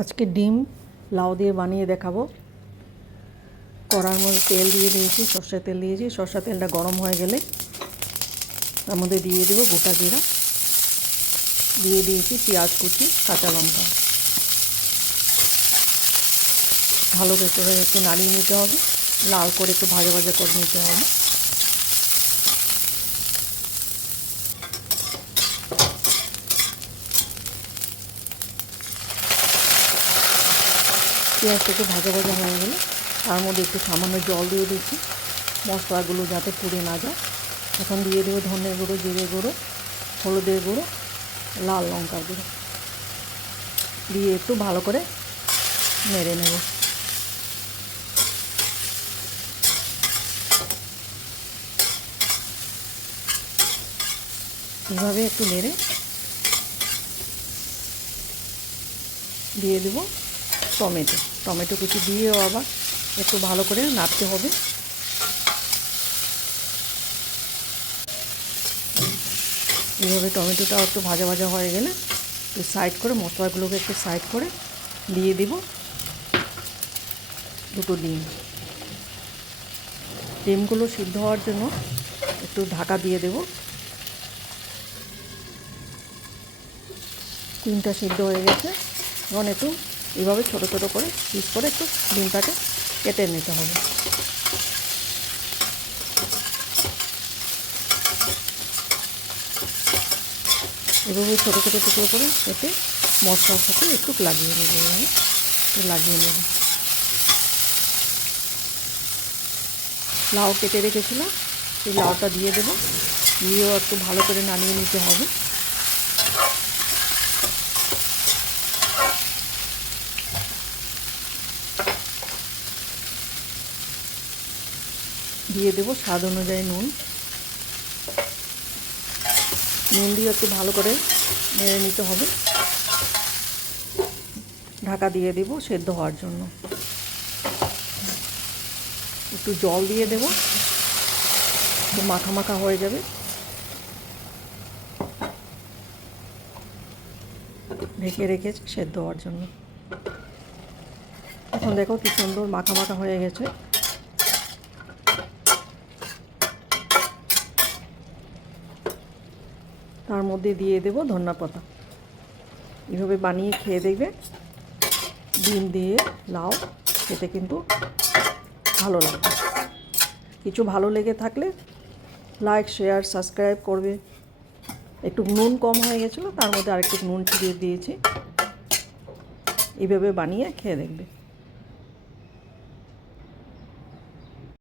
আজকে ডিম লাউ দিয়ে বানিয়ে দেখাবো। কড়ার মধ্যে তেল দিয়ে দিয়েছি, সর্ষের তেল দিয়েছি। সর্ষের তেলটা গরম হয়ে গেলে তার মধ্যে দিয়ে দেবো গোটা জিরা, দিয়ে দিয়েছি পেঁয়াজ কুচি, কাঁচা লঙ্কা। ভালো করে একটু নাড়িয়ে নিতে হবে, লাল করে একটু ভাজা ভাজা করে নিতে হবে। পেঁয়াজটা একটু ভাজা ভাজা হয়ে গেলে তার মধ্যে একটু সামান্য জল দিয়ে দিচ্ছি, মশলাগুলো যাতে পুড়ে না যায়। এখন দিয়ে দেবো ধনের গুঁড়ো, জিরে গুঁড়ো, হলুদের গুঁড়ো, লাল লঙ্কার গুঁড়ো দিয়ে একটু ভালো করে নেড়ে নেব। এভাবে একটু নেড়ে দিয়ে দেবো টমেটো কুচি দিয়েও আবার একটু ভালো করে নাড়তে হবে। এইভাবে টমেটোটা একটু ভাজা ভাজা হয়ে গেলে একটু সাইড করে মশলাগুলোকে একটু সাইড করে দিয়ে দিব দুটো ডিমগুলো সিদ্ধ হওয়ার জন্য একটু ঢাকা দিয়ে দেব। ডিমটা সিদ্ধ হয়ে গেছে, এখন একটু এইভাবে ছোটো ছোটো করে পিস করে একটু ডিমটাকে কেটে নিতে হবে। এভাবে ছোটো ছোটো টুকরো করে কেটে মশলার সাথে একটু লাগিয়ে নেব। লাউ কেটে রেখেছিলাম, সেই লাউটা দিয়ে দেবো, দিয়েও একটু ভালো করে নাড়িয়ে নিতে হবে। দিয়ে দেবো স্বাদ অনুযায়ী নুন দিয়ে একটু ভালো করে নেড়ে নিতে হবে। ঢাকা দিয়ে দেব সেদ্ধ হওয়ার জন্য। একটু জল দিয়ে দেব, একটু মাখা মাখা হয়ে যাবে। ঢেকে রেখেছি সেদ্ধ হওয়ার জন্য। এখন দেখো কি সুন্দর মাখা মাখা হয়ে গেছে। তার মধ্যে দিয়ে দেব ধনিয়া পাতা। এভাবে বানিয়ে খেয়ে দেখবে, ডিম দিয়ে লাউ খেতে কিন্তু ভালো লাগবে। কিছু ভালো লেগে থাকলে লাইক, শেয়ার, সাবস্ক্রাইব করবে। একটু নুন কম হয়ে গেছিলো, তার মধ্যে আরেকটু নুন ছিটিয়ে দিয়েছি। এইভাবে বানিয়ে খেয়ে দেখবে।